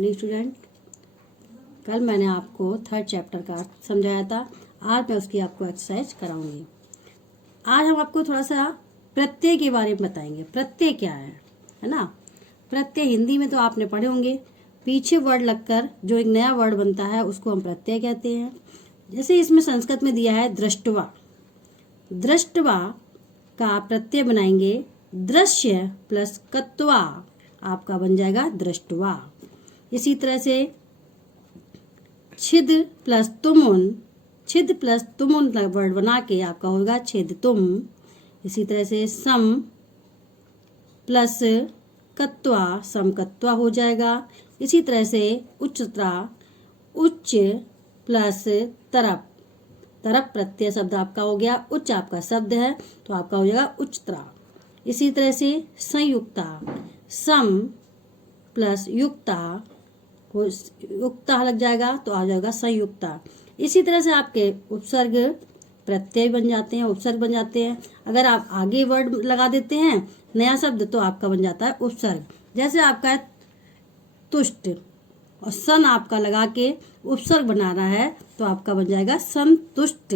Morning student. कल मैंने आपको थर्ड चैप्टर का समझाया था, आज मैं उसकी आपको एक्सरसाइज कराऊंगी। आज हम आपको थोड़ा सा प्रत्यय के बारे में बताएंगे। प्रत्यय क्या है ना। प्रत्यय हिंदी में तो आपने पढ़े होंगे, पीछे वर्ड लगकर जो एक नया वर्ड बनता है उसको हम प्रत्यय कहते हैं। जैसे इसमें संस्कृत में दिया है दृष्टवा। दृष्टवा का प्रत्यय बनाएंगे दृश्य प्लस कत्वा, आपका बन जाएगा दृष्टवा। इसी तरह से छिद प्लस तुमुन, छिद प्लस तुमुन वर्ड बना के आपका होगा छिद तुम। इसी तरह से सम प्लस कत्वा, समकत्वा हो जाएगा। इसी तरह से उच्चत्रा, उच्च प्लस तरप, तरप प्रत्यय शब्द आपका हो गया। उच्च आपका शब्द है तो आपका हो जाएगा उच्चत्रा। इसी तरह से संयुक्ता, सम प्लस युक्ता, युक्ता लग जाएगा तो आ जाएगा संयुक्ता। इसी तरह से आपके उपसर्ग प्रत्यय बन जाते हैं, उपसर्ग बन जाते हैं। अगर आप आगे वर्ड लगा देते हैं नया शब्द तो आपका बन जाता है उपसर्ग। जैसे आपका है तुष्ट और सन आपका लगा के उपसर्ग बनाना है तो आपका बन जाएगा संतुष्ट।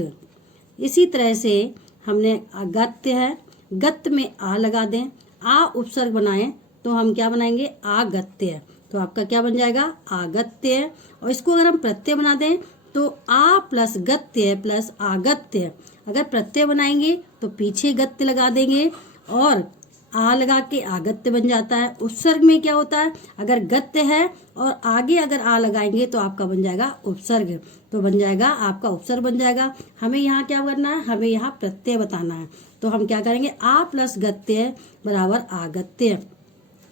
इसी तरह से हमने गत्य है, गत्य में आ लगा दें, आ उपसर्ग बनाएं तो हम क्या बनाएंगे आगत्य, तो आपका क्या बन जाएगा आगत्य। और इसको अगर हम प्रत्यय बना दें तो आ प्लस गत्य प्लस आगत्य। अगर प्रत्यय बनाएंगे तो पीछे गत्य लगा देंगे और आ लगा के आगत्य बन जाता है। उपसर्ग में क्या होता है, अगर गत्य है और आगे अगर आ लगाएंगे तो आपका बन जाएगा उपसर्ग, तो बन जाएगा आपका उपसर्ग बन जाएगा। हमें यहाँ क्या करना है, हमें यहाँ प्रत्यय बताना है तो हम क्या करेंगे आ प्लस गत्य बराबर आगत्य।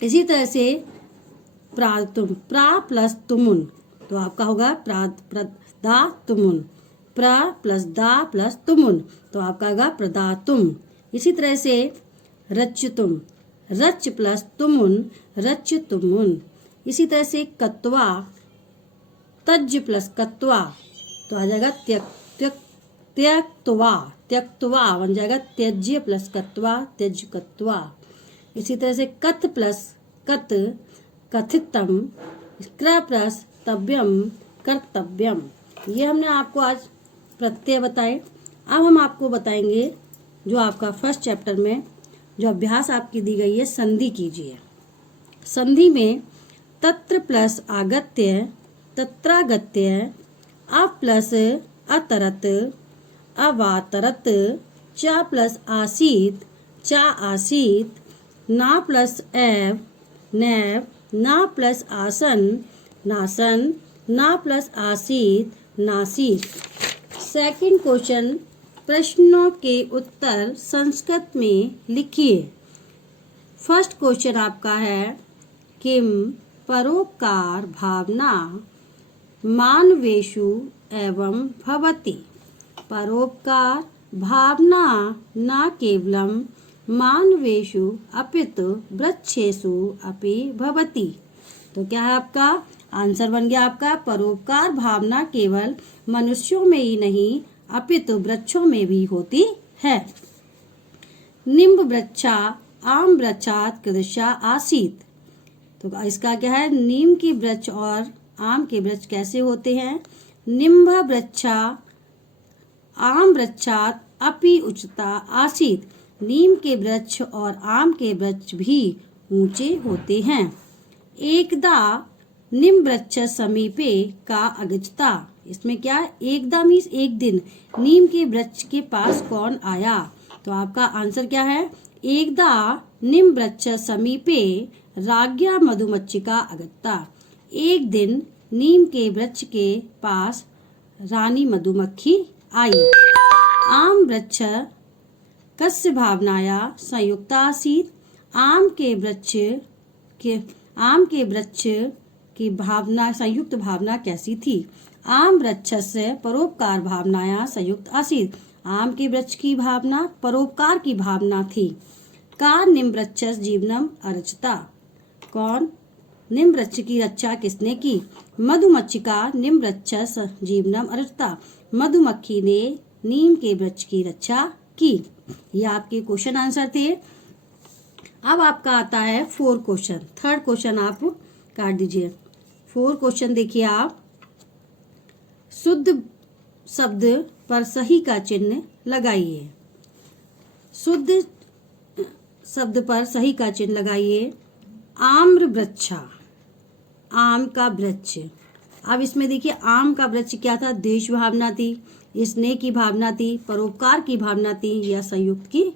इसी तरह से प्रातुम, प्रा प्लस तुमुन तो आपका होगा दा तुमुन, प्रा प्लस दा प्लस तुमुन तो आपका होगा प्रदातुम। इसी तरह से रच्युतुम, रच प्लस तुमुन रच्युतुमुन। इसी तरह से कत्वा, तज प्लस कत्वा तो आ जाएगा त्यक्तवा, त्यक्तवा बन जाएगा त्यज्य प्लस कत्वा त्यज कत्वा। इसी तरह से कथ प्लस कत कथितम, क्र प्लस तव्यम कर्तव्यम। ये हमने आपको आज प्रत्यय बताए। अब हम आपको बताएंगे जो आपका फर्स्ट चैप्टर में जो अभ्यास आपकी दी गई है, संधि कीजिए। संधि में तत्र प्लस आगत्य तत्रागत्य, अ प्लस अतरत अवातरत, च प्लस आसीत चा आसीत, ना प्लस एव नैव, ना प्लस आसन नासन, ना प्लस आसीत नासीत। सेकंड क्वेश्चन, प्रश्नों के उत्तर संस्कृत में लिखिए। फर्स्ट क्वेश्चन आपका है किम परोपकार भावना मानवेषु एवं भवति। परोपकार भावना न केवलम मानवेषु अपितु वृक्षेषु अपि भवति। तो क्या है आपका आंसर बन गया आपका परोपकार भावना केवल मनुष्यों में ही नहीं अपितु वृक्षों में भी होती है। निम्ब वृक्षा आम वृक्षात कृदृशा आसीत। तो इसका क्या है, नीम की वृक्ष और आम के वृक्ष कैसे होते हैं। निम्ब वृक्षा आम वृक्षात अपि उच्चता आसीत। नीम के वृक्ष और आम के वृक्ष भी ऊंचे होते हैं। एकदा निम वृक्ष समीपे का अगजता। इसमें क्या है, एकदा मीन्स एक दिन, नीम के वृक्ष के पास कौन आया। तो आपका आंसर क्या है, एकदा निम वृक्ष समीपे राज्ञा मधुमक्षिका अगत्ता। एक दिन नीम के वृक्ष के पास रानी मधुमक्खी आई। आम वृक्ष कस्य भावनाया संयुक्ता आसीत। आम के वृक्ष की भावना संयुक्त भावना कैसी थी। आम वृक्षस्य परोपकार भावनाया संयुक्त आसीत। आम के वृक्ष की भावना परोपकार की भावना थी। का निम वृक्षस जीवनम अर्चता। कौन, निम वृक्ष की रक्षा किसने की। मधुमक्षिका निम वृक्षस जीवनम अर्चता। मधुमक्खी ने नीम के वृक्ष की रक्षा की। ये आपके क्वेश्चन आंसर थे। अब आपका आता है फोर्थ क्वेश्चन। थर्ड क्वेश्चन आप काट दीजिए। 4 क्वेश्चन देखिए आप। शुद्ध शब्द पर सही का चिन्ह लगाइए। शुद्ध शब्द पर सही का चिन्ह लगाइए। आम्र वृक्षा, आम का वृक्ष। अब इसमें देखिए आम का वृक्ष क्या था? देश भावना थी, स्नेह की भावना थी, परोपकार की भावना थी या संयुक्त की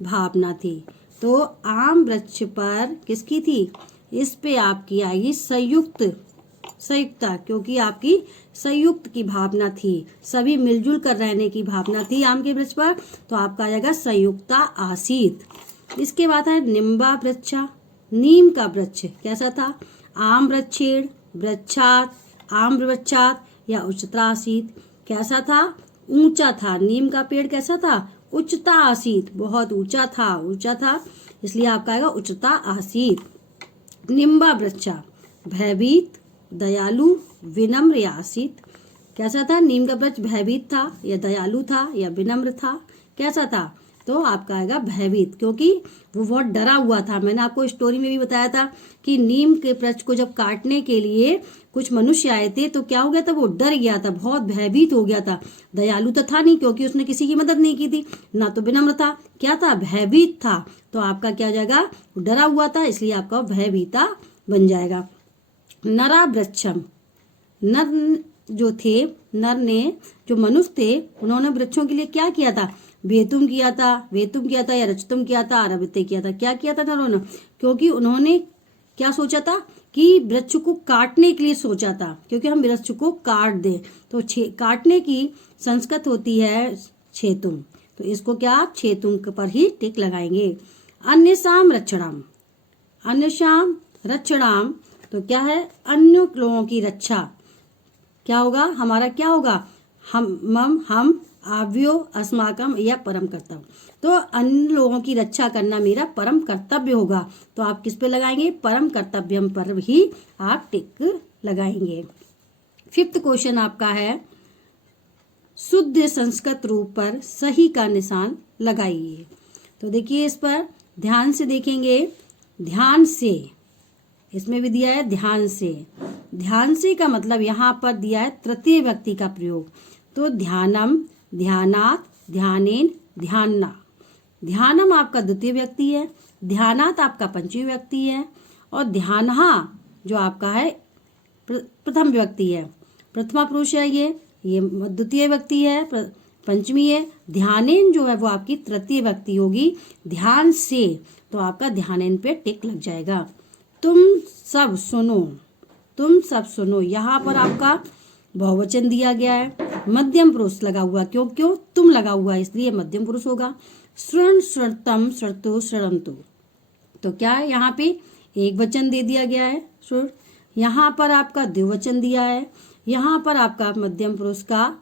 भावना थी। तो आम वृक्ष पर किसकी थी? इस पे आपकी आएगी संयुक्ता, क्योंकि आपकी संयुक्त की भावना थी, सभी मिलजुल कर रहने की भावना थी आम के वृक्ष पर। तो आपका आ जाएगा संयुक्ता आसीत। इसके बाद है निम्बा वृक्षा, नीम का वृक्ष कैसा था? आम वृक्षेण वृक्षात, आम्र वृक्षात या उच्चता आसीत। कैसा था? ऊंचा था। नीम का पेड़ कैसा था? उच्चता आसीत, बहुत ऊंचा था, इसलिए आपका आएगा उच्चता आसीत। निम्बा वृक्षा भयभीत, दयालु, विनम्र या आसीत। कैसा था? नीम का वृक्ष भयभीत था या दयालु था या विनम्र था? कैसा था? तो आपका आएगा भयभीत, क्योंकि वो बहुत डरा हुआ था। मैंने आपको स्टोरी में भी बताया था कि नीम के वृक्ष को जब काटने के लिए कुछ मनुष्य आए थे तो क्या हो गया था? वो डर गया था, बहुत भयभीत हो गया था। दयालु तो था नहीं, क्योंकि उसने किसी की मदद नहीं की थी, ना तो विनम्र था। क्या था? भयभीत था। तो आपका क्या हो जाएगा? डरा हुआ था, इसलिए आपका भयभीता बन जाएगा। नरा वृक्षम, नर जो थे, नर ने जो मनुष्य थे उन्होंने वृक्षों के लिए क्या किया था? वेतुम किया था या रचतुम किया था, आरभते किया था। क्या किया था नरों ने? क्योंकि उन्होंने क्या सोचा था कि वृक्ष को काटने के लिए सोचा था, क्योंकि हम वृक्ष को काट दें तो काटने की संस्कृत होती है छेतुम। तो इसको क्या आप छेतुम पर ही टिक लगाएंगे। अन्यसाम रक्षणाम, अन्यसाम रक्षणाम तो क्या है? अन्य लोगों की रक्षा। क्या होगा? हमारा क्या होगा? हम आव्यो अस्माकम या परम कर्तव्य। तो अन्य लोगों की रक्षा करना मेरा परम कर्तव्य होगा। तो आप किस पे लगाएंगे? परम कर्तव्यम पर ही आप टिक लगाएंगे। 5th क्वेश्चन आपका है शुद्ध संस्कृत रूप पर सही का निशान लगाइए। तो देखिए इस पर ध्यान से देखेंगे। ध्यान से, इसमें भी दिया है ध्यान से। ध्यान से का मतलब यहाँ पर दिया है तृतीय व्यक्ति का प्रयोग। तो ध्यानम, ध्यानात, ध्यानेन, ध्यानना। ध्यानम आपका द्वितीय व्यक्ति है, ध्यानात आपका पंचमी व्यक्ति है और ध्यानहा जो आपका है प्रथम व्यक्ति है। प्रथमा पुरुष है, ये द्वितीय व्यक्ति है, पंचमी है। ध्यानेन जो है वो आपकी तृतीय व्यक्ति होगी। ध्यान से तो आपका ध्यानेन पे टिक लग जाएगा। तुम सब सुनो, यहाँ पर आपका बहुवचन दिया गया है, मध्यम पुरुष लगा हुआ, क्यों तुम लगा हुआ है इसलिए मध्यम पुरुष होगा। श्रृण, श्रृणतम, श्रृतो, श्रृणन्तु। तो क्या है? यहाँ पे एक वचन दे दिया गया है श्रुण, यहाँ पर आपका द्विवचन दिया है, यहाँ पर आपका मध्यम पुरुष का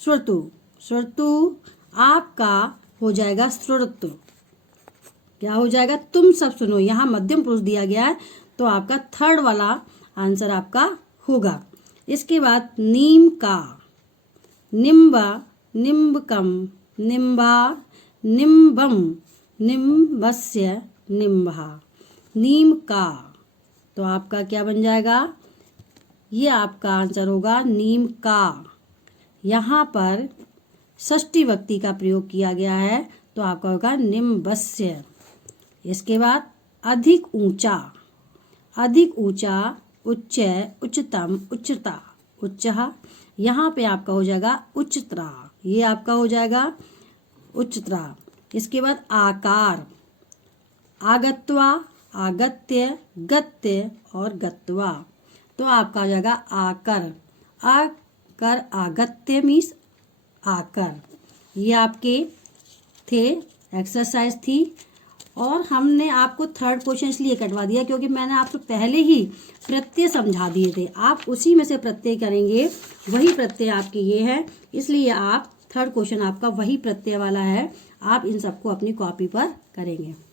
श्रुतु आपका हो जाएगा श्रुणतु। क्या हो जाएगा? तुम सब सुनो, यहाँ मध्यम पुरुष दिया गया है तो आपका थर्ड वाला आंसर आपका होगा। इसके बाद नीम का, निम्बा, निम्बकम, निम्बा, निम्बम, निम्बस्य, निम्बा। नीम का तो आपका क्या बन जाएगा? ये आपका आंसर होगा नीम का। यहाँ पर षष्ठी व्यक्ति का प्रयोग किया गया है तो आपका होगा निम्बस्य। इसके बाद अधिक ऊंचा, अधिक ऊंचा, उच्च, उच्चतम, उच्चता, उच्चहा। यहाँ पे आपका हो जाएगा उच्चतरा, ये आपका हो जाएगा उच्चतरा। इसके बाद आकार, आगत्वा, आगत्य, गत्य और गत्वा। तो आपका हो जाएगा आकर, आकर, आगत्य मीन्स आकर। ये आपके थे, एक्सरसाइज थी। और हमने आपको थर्ड क्वेश्चन इसलिए कटवा दिया क्योंकि मैंने आपको पहले ही प्रत्यय समझा दिए थे। आप उसी में से प्रत्यय करेंगे, वही प्रत्यय आपके ये है, इसलिए आप थर्ड क्वेश्चन आपका वही प्रत्यय वाला है। आप इन सबको अपनी कॉपी पर करेंगे।